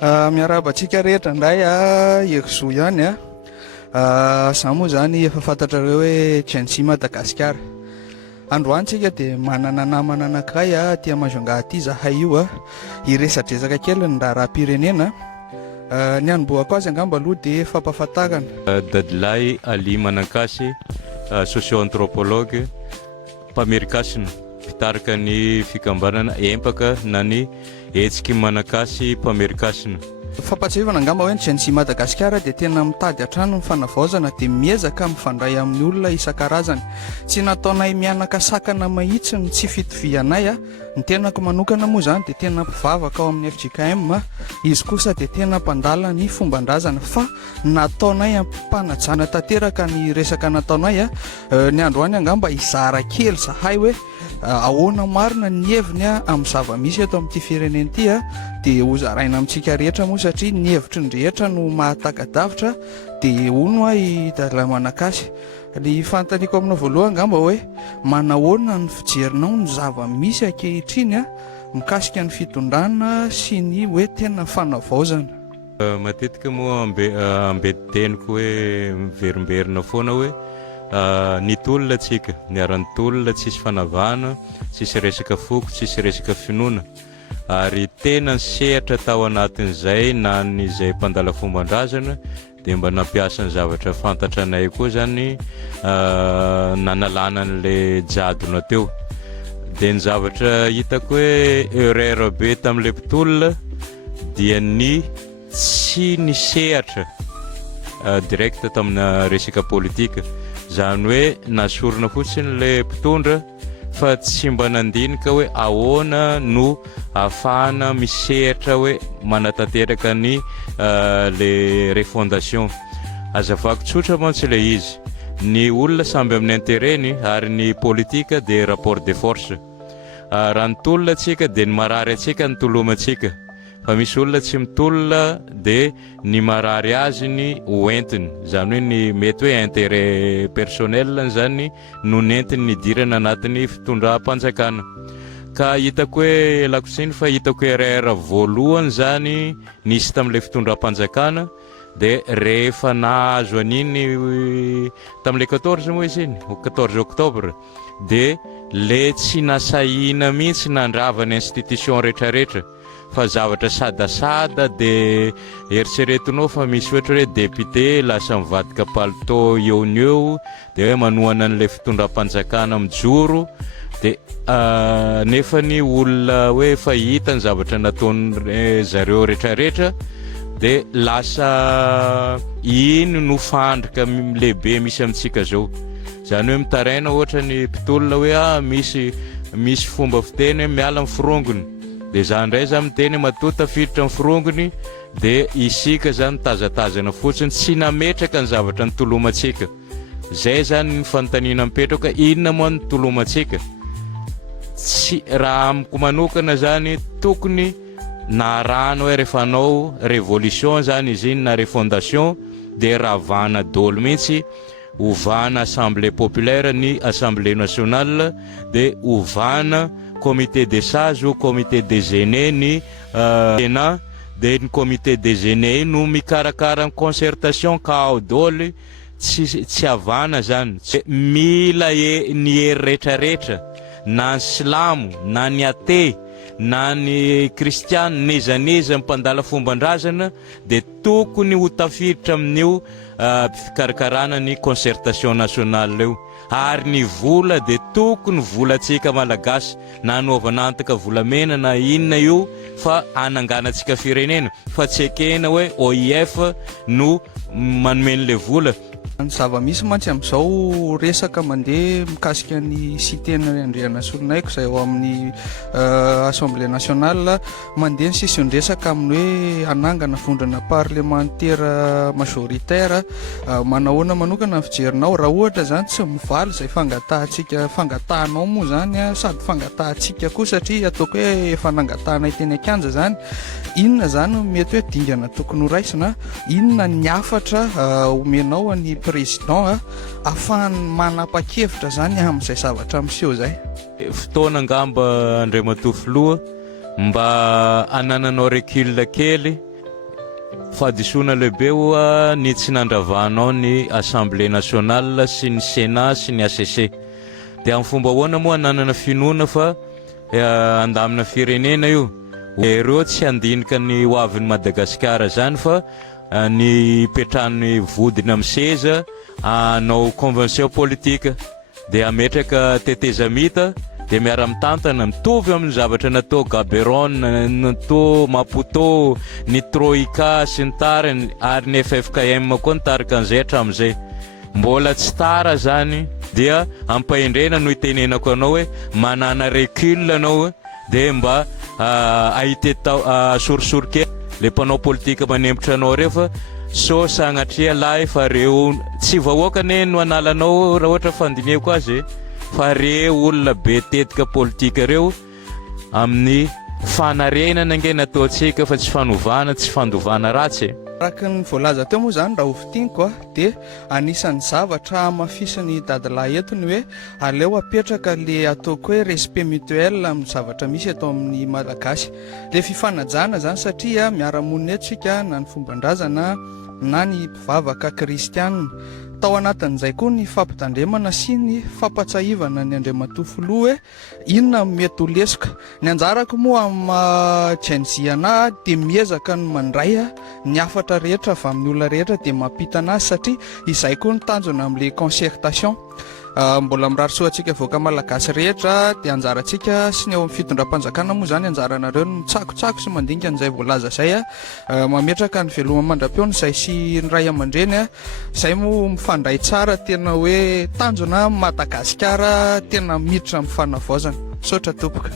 Miaraba antsika rehetra indray Ekozo ihany Zaho moa zany efa fantatrareo hoe Gen-Z Madagasikara. Androany tsika dia manana namana anankiray aty Majunga aty zahay io hiresadresaka kely ny raharaham-pirenena. Ny hanombohako azy angamba aloha dia fampahafantarana. Dadilahy Ali Manankasy, socio-anthropologue, mpamerikasina mpitarika ny fikambanana empaka na ny hetsiky Manankasy mpamerikasina. Fampatsiahivana angamba hoe ny Gen-Z Madagasikara dia tena mitady hatrano ny fanavaozana dia miezaka mifandray amin'ny olona isan-karazany. Tsy nataonay mianaka sakana mahitsy ny tsy fitovianay ny tenako manokana moa zany dia tena mpivavaka ao amin'ny FJKM izy kosa dia tena mpandala ny fomban-drazana fa nataonay mpanajana tanteraka ny resaka nataonay ny androany angamba izara kely zahay hoe ahoana marina ny heviny amin'ny zava-misy eto amin'ity firenena ity dia hozaraina amintsika rehetra moa satria ny hevitry ny rehetra no mahatakadavitra dia hono i Dadilahy Manankasy. Ny fanontaniako aminao voalohany angamba hoe manahoana ny fijerinao ny zava-misy ankehitriny mikasika ny fitondrana sy ny hoe tena fanavaozana. Matetika moa ambetiteniko hoe miverimberina foana hoe ny tolona tsika, ny aran'ny tolona tsisy fanavana, tsisy resaka foko, tsisy resaka finoana. Ary tena sehatra tao anatin'izay na nyzay mpandala fomban-drazana dia mba nampiasa ny zavatra fantatra anay koa zany nanalana an'ilay jadona teo. Dia ny zavatra hitako hoe erreur be tamin'ilay mpitolona dia ny tsy nisehatra direct tamina resaka politika. Zany hoe nasorona fotsiny ilay mpitondra fa tsy mba nandinika hoe ahoana no ahafahana misehatra hoe manatanteraka ny le refondation. Azavako tsotra mantsy ilay izy. Ny olona samby amin'ny intérêt-ny ary ny politika dia rapport de force. Raha ny tolona atsika dia ny marary atsika ny tolomantsika. Fa misy olona tsy mitolona dia ny marary azy ny hoentiny. Zany hoe ny mety hoe intérêt personnel zany no nentiny nidirana anatin'ny fitondram-panjakana. Ka hitako hoe lakotsiny fa hitako erreur voalohany zany nisy tamin'ilay fitondram-panjakana dia rehefa nahazo an'iny tamin'ilay 14 moa izy iny 14 octobre dia le tsy nasahina mihitsy nandrava ny institution rehetrarehetra. Fa zavatra sadasada dia eritseretinao fa misy ohatra hoe député lasa mivadika palitao eo ny eo dia hoe manohana an'ilay fitondram-panjakana mijoro dia nefa ny olona hoe fahita ny zavatra nataony zareo rehetrarehetra dia lasa ino no fandrika lehibe misy amintsika zao. Zany hoe mitaraina ohatra ny mpitolona hoe misy fomba fiteny hoe miala amin'ny firongony. Dia zany indray zany miteny matota fiditra amin'ny firongony dia isika zany tazatazana fotsiny tsy nametraka ny zavatra ny tolomantsika. Zay zany ny fanontaniana mipetraka inona moa ny tolomantsika. Tsy raha amiko manokana zany tokony narano hoe rehefa hanao révolution zany izy iny na refondation dia ravana dolo mihitsy ovana assemblée populaire ny assemblée nationale dia ovana comité des sages ou comité des aînés ny tena dia ny comité des aînés no mikarakara ny concertation ka ao dôly tsy havana zany. Mila ny hery rehetrarehetra na ny silamo na ny athée na ny kristiana nezaneza mpandala fomban-drazana dia tokony ho tafiditra amin'io fikarakarana ny concertation nationale eo. Ary ny vola dia tokony volantsika malagasy na anaovanantaka volamena na inona io fa ananganantsika firenena fa tsy ekena hoe OIF no manomen'ilay vola. Ny zava-misy mantsy amin'izao resaka mandeha mikasika ny sitena Andriana Solonaiko izay ao amin'ny Assemblée nationale mandeha ny sisiny resaka amin'ny hoe anangana vondrana parlementaire majoritaire. Manahoana manokana ny fijerinao raha ohatra zany tsy mivaly izay fangatahanao moa zany sady fangatahantsika koa satria ataoko hoe efa nangatahana teny an-kanja zany. Inona zany mety hoe dingana tokony ho raisina, inona ny hafatra omenao ny président ahafahany manapa-kevitra zany amin'izay zavatra miseho zay. Fotoana angamba Andriamatoa Filoha mba anananao recul kely fahadisoana lehibe hoa ny tsy nandravanao ny Assemblée nationale sy ny Sénat sy ny ACC. Dia amin'ny fomba ahoana moa nanana finoana fa andamina firenena io. Ireo tsy handinika ny hoavin'ny Madagasikara zany fa ny petrany vodiny amin'ny seza hanao convention politique dia ametraka tetezamita dia miara-mitantana mitovy amin'ny zavatra natao Gaborone, natao Maputo, ny Troïka sy ny tariny ary ny FFKM koa nitarika an'izay hatramin'izay. Mbola tsy tara zany dia ampahendrena no itenenako anao hoe manana recul anao dia mba ahita sorisorike le mpanao politika manembotra anao rehefa so sagnatria lahy fa reo tsy vahoaka ne no analanao raha ohatra fandinihako azy fa reo olona be tetika politika reo amin'ny fanarenana nge nataontsika fa tsy fanovana tsy fandovana ratsy. Araka ny voalaza teo moa zany raha hovitiniko dia anisan'ny zavatra amafisany dadilahy etony hoe aleo apetraka le ataoko hoe respect mutuel amin'ny zavatra misy atao amin'ny Malagasy, le fifanajana zany satria miara-monina etsika na ny fombandrazana na ny mpivavaka kristianina. Tao anatin'izay koa ny fampitandremana sy ny fampatsahivana ny Andriamatofoloha hoe inona mety ho lesoka. Ny anjarako moa amin'ny Gen Z anahy dia miezaka ny mandray ny afatra rehetra avy amin'ny olona rehetra dia mampita anazy satria izay koa ny tanjona amin'ilay concertation. Mbola mirarisoa antsika voaka malagasy rehetra dia anjarantsika sy ny eo amin'ny fitondram-panjakana moa zany anjaranareo ny tsakotsako sy mandinika an'izay voalaza izay mametraka ny veloma mandram-peony izay sy ny ray aman-dreny izay moa mifandray tsara tena hoe tanjona Madagasikara tena miditra amin'ny fanavaozana. Saotra tompoko.